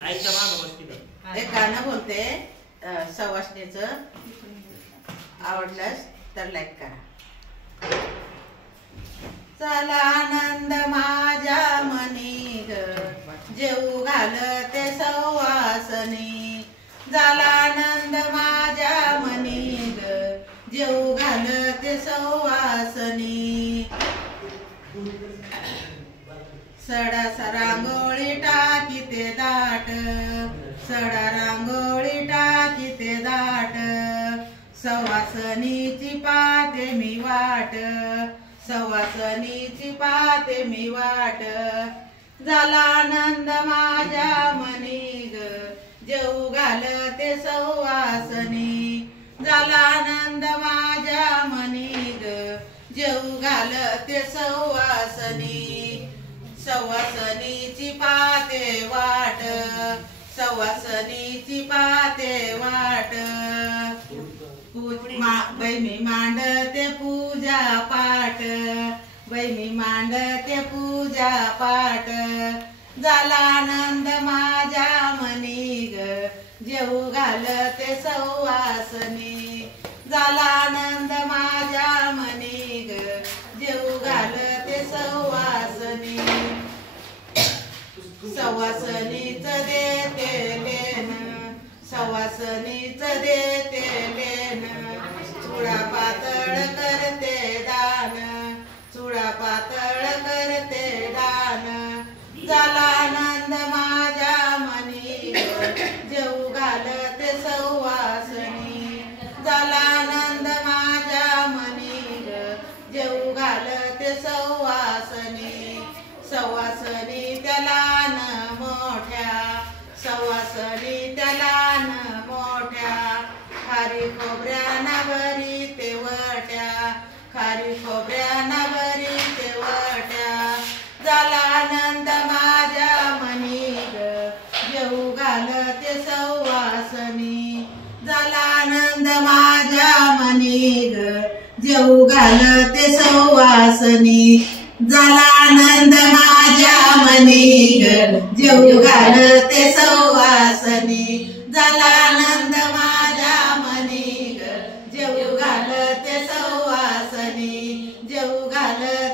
एक गाणं बोलते सवासणीचं, आवडलंस तर लाईक करा। चला आनंद माझ्या मनी ग, जेऊ घालते सवासणी। झाला आनंद माझ्या मनी ग, जेऊ घालते सवासणी। सडा रांगोळी टाकीते दाट, सडा रांगोळी टाकीते दाट। सवासणीची पाहते मी वाट, सवासणीची पाहते मी वाट। झाला आनंद माझ्या मनी ग, जेऊ घालते सवासणी। झाला आनंद माझ्या मनी ग, जेऊ घालते सवासणी। सवासणीची पाहते वाट, सवासणीची पाहते वाट। बाई मी मांडते पूजा पाठ, बाई मी मांडते पूजा पाठ। झाला आनंद माझ्या मनी ग, जेऊ घालते सवासणी। झाला आनंद माझ्या मनी ग, जेऊ घालते सवासणी। सवासणीच देते लेन, सवासणीच देते लेन। चुडा पातळ करते दान, चुडा पातळ करते दान। झाला आनंद माझ्या मनी ग, जेऊ घालते सवासणी। झाला आनंद माझ्या मनी ग, जेऊ घालते सवासणी। सवासणी त्याला न मोठ्या, सवासणी त्याला न मोठ्या। खारी खोबऱ्याना भरी ते वट्या, खारी खोबऱ्याना भरी ते वट्या। झाला आनंद माझ्या मनी ग, जेऊ घालते सवासणी। झाला आनंद माझ्या मनी ग, जेऊ घालते सवासणी। झाला आनंद माझ्या मनी ग, जेऊ घालते सवासणी। झाला आनंद माझ्या मनी ग, जेऊ घालते सवासणी। जेऊ घालते